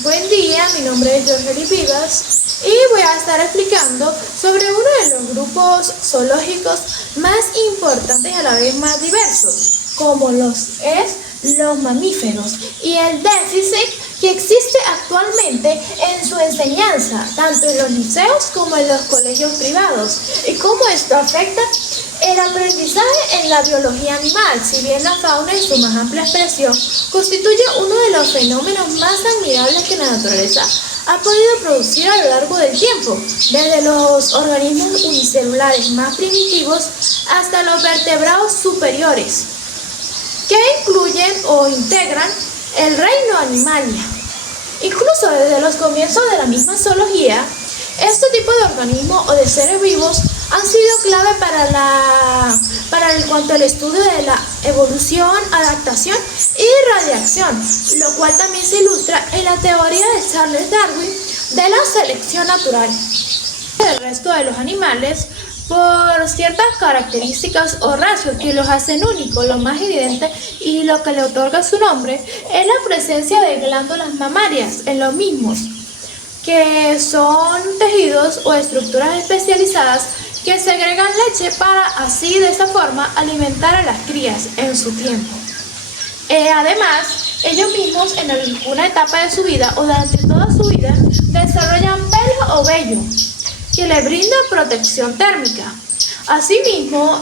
Buen día, mi nombre es Jorgely Vivas y voy a estar explicando sobre uno de los grupos zoológicos más importantes y a la vez más diversos, como los mamíferos, y el déficit que existe actualmente en su enseñanza, tanto en los liceos como en los colegios privados, y cómo esto afecta el aprendizaje en la biología animal. Si bien la fauna en su más amplia expresión constituye uno de los fenómenos más admirables que la naturaleza ha podido producir a lo largo del tiempo, desde los organismos unicelulares más primitivos hasta los vertebrados superiores, que incluyen o integran el reino Animalia. Incluso desde los comienzos de la misma zoología, este tipo de organismos o de seres vivos han sido clave para en cuanto al estudio de la evolución, adaptación y radiación, lo cual también se ilustra en la teoría de Charles Darwin de la selección natural. El resto de los animales, por ciertas características o rasgos que los hacen únicos, lo más evidente y lo que le otorga su nombre es la presencia de glándulas mamarias en los mismos, que son tejidos o estructuras especializadas que segregan leche para así de esta forma alimentar a las crías en su tiempo. Además, ellos mismos en alguna etapa de su vida o durante toda su vida desarrollan pelo o vello que le brinda protección térmica. Asimismo,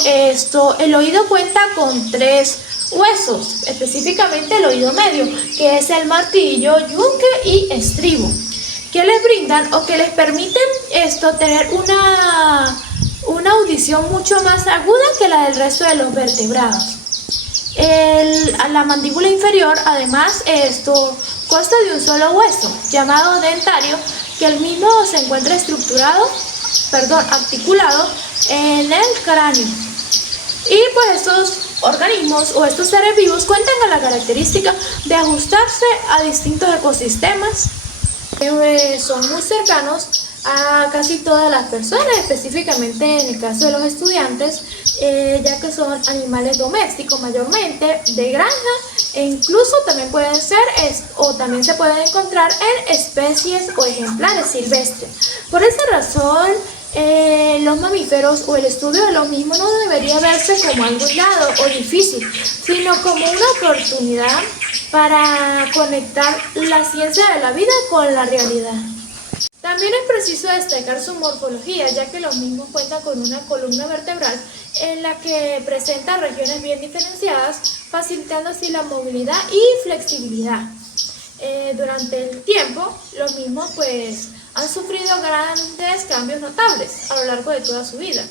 el oído cuenta con 3 huesos, específicamente el oído medio, que es el martillo, yunque y estribo, que les brindan o que les permiten tener una audición mucho más aguda que la del resto de los vertebrados. La mandíbula inferior, además, consta de un solo hueso, llamado dentario, que el mismo se encuentra articulado en el cráneo. Y pues estos organismos o estos seres vivos cuentan con la característica de ajustarse a distintos ecosistemas. Son muy cercanos a casi todas las personas, específicamente en el caso de los estudiantes, ya que son animales domésticos mayormente, de granja, e incluso también pueden ser o también se pueden encontrar en especies o ejemplares silvestres. Por esa razón, los mamíferos o el estudio de los mismos no debería verse como algo aislado o difícil, sino como una oportunidad para conectar la ciencia de la vida con la realidad. También es preciso destacar su morfología, ya que los mismos cuentan con una columna vertebral en la que presenta regiones bien diferenciadas, facilitando así la movilidad y flexibilidad. Durante el tiempo, los mismos han sufrido grandes cambios notables a lo largo de toda su vida.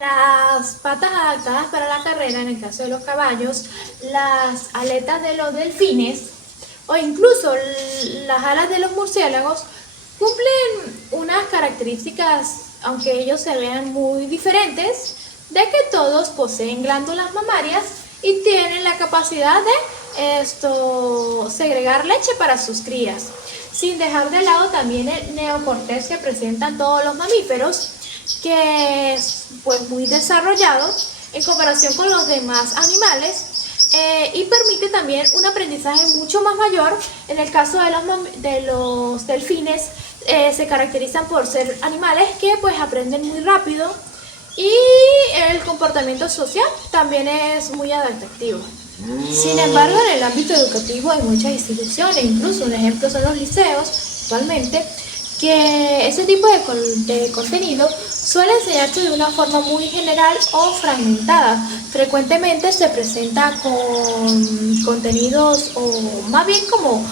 Las patas adaptadas para la carrera, en el caso de los caballos, las aletas de los delfines o incluso las alas de los murciélagos cumplen unas características, aunque ellos se vean muy diferentes, de que todos poseen glándulas mamarias y tienen la capacidad de segregar leche para sus crías, sin dejar de lado también el neocortés que presentan todos los mamíferos, que es muy desarrollado en comparación con los demás animales, y permite también un aprendizaje mucho más mayor. En el caso de los delfines, se caracterizan por ser animales que aprenden muy rápido y el comportamiento social también es muy adaptativo. Sin embargo, en el ámbito educativo hay muchas instituciones, incluso un ejemplo son los liceos actualmente, que ese tipo de contenido suele enseñarse de una forma muy general o fragmentada. Frecuentemente se presenta con contenidos o más bien como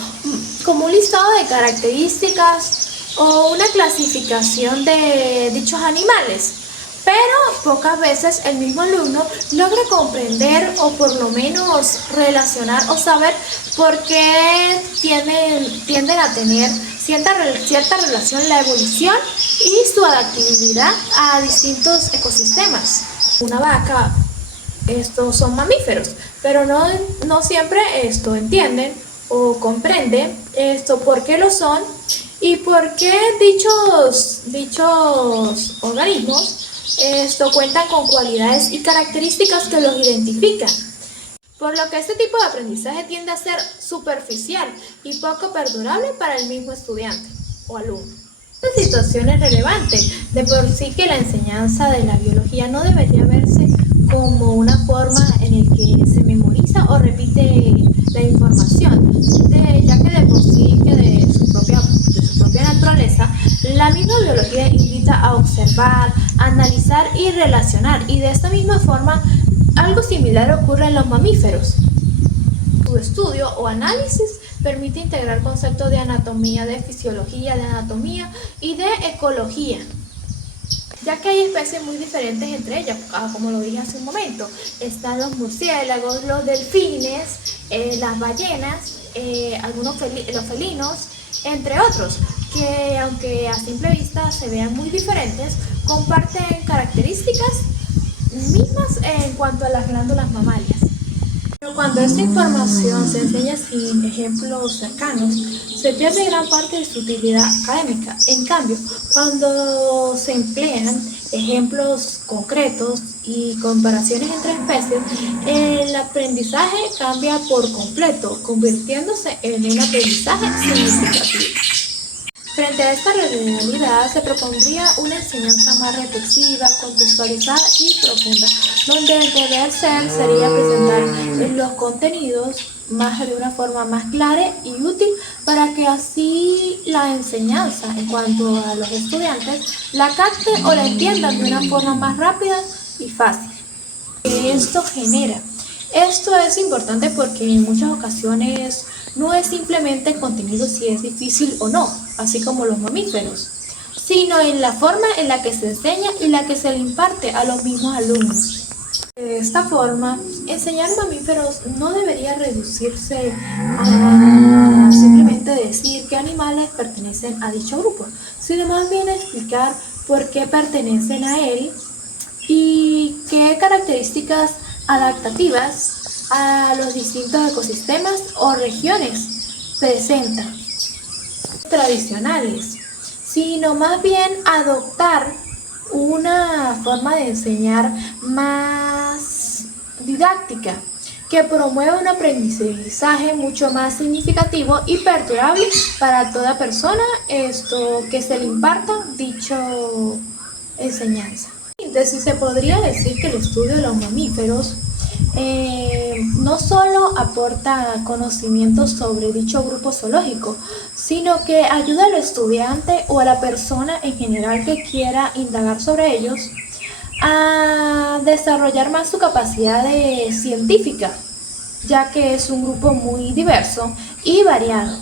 un listado de características o una clasificación de dichos animales, pero pocas veces el mismo alumno logra comprender o por lo menos relacionar o saber por qué tienden a tener cierta relación la evolución y su adaptabilidad a distintos ecosistemas. Una vaca, estos son mamíferos, pero no siempre entienden o comprenden por qué lo son y por qué dichos organismos cuentan con cualidades y características que los identifican. por lo que este tipo de aprendizaje tiende a ser superficial y poco perdurable para el mismo estudiante o alumno. Esta situación es relevante, de por sí que la enseñanza de la biología no debería verse como una forma en la que se memoriza o repite la información, ya que de por sí que de su propia naturaleza, la misma biología invita a observar, analizar y relacionar, y de esta misma forma algo similar ocurre en los mamíferos. Su estudio o análisis permite integrar conceptos de anatomía, de fisiología, de anatomía y de ecología, ya que hay especies muy diferentes entre ellas, como lo dije hace un momento. Están los murciélagos, los delfines, las ballenas, los felinos, entre otros, que aunque a simple vista se vean muy diferentes, comparten características mismas en cuanto a las glándulas mamarias. Pero cuando esta información se enseña sin ejemplos cercanos, se pierde gran parte de su utilidad académica. En cambio, cuando se emplean ejemplos concretos y comparaciones entre especies, el aprendizaje cambia por completo, convirtiéndose en un aprendizaje significativo. Frente a esta realidad se propondría una enseñanza más reflexiva, contextualizada y profunda, donde el deber ser sería presentar los contenidos de una forma más clara y útil para que así la enseñanza en cuanto a los estudiantes la capten o la entiendan de una forma más rápida y fácil. Esto es importante porque en muchas ocasiones no es simplemente el contenido si es difícil o no, así como los mamíferos, sino en la forma en la que se enseña y la que se le imparte a los mismos alumnos. De esta forma, enseñar mamíferos no debería reducirse a simplemente decir qué animales pertenecen a dicho grupo, sino más bien explicar por qué pertenecen a él y qué características adaptativas a los distintos ecosistemas o regiones presentan. Tradicionales, sino más bien adoptar una forma de enseñar más didáctica que promueva un aprendizaje mucho más significativo y perdurable para toda persona que se le imparta dicho enseñanza. En síntesis, se podría decir que el estudio de los mamíferos no solo aporta conocimientos sobre dicho grupo zoológico, sino que ayuda al estudiante o a la persona en general que quiera indagar sobre ellos a desarrollar más su capacidad científica, ya que es un grupo muy diverso y variado.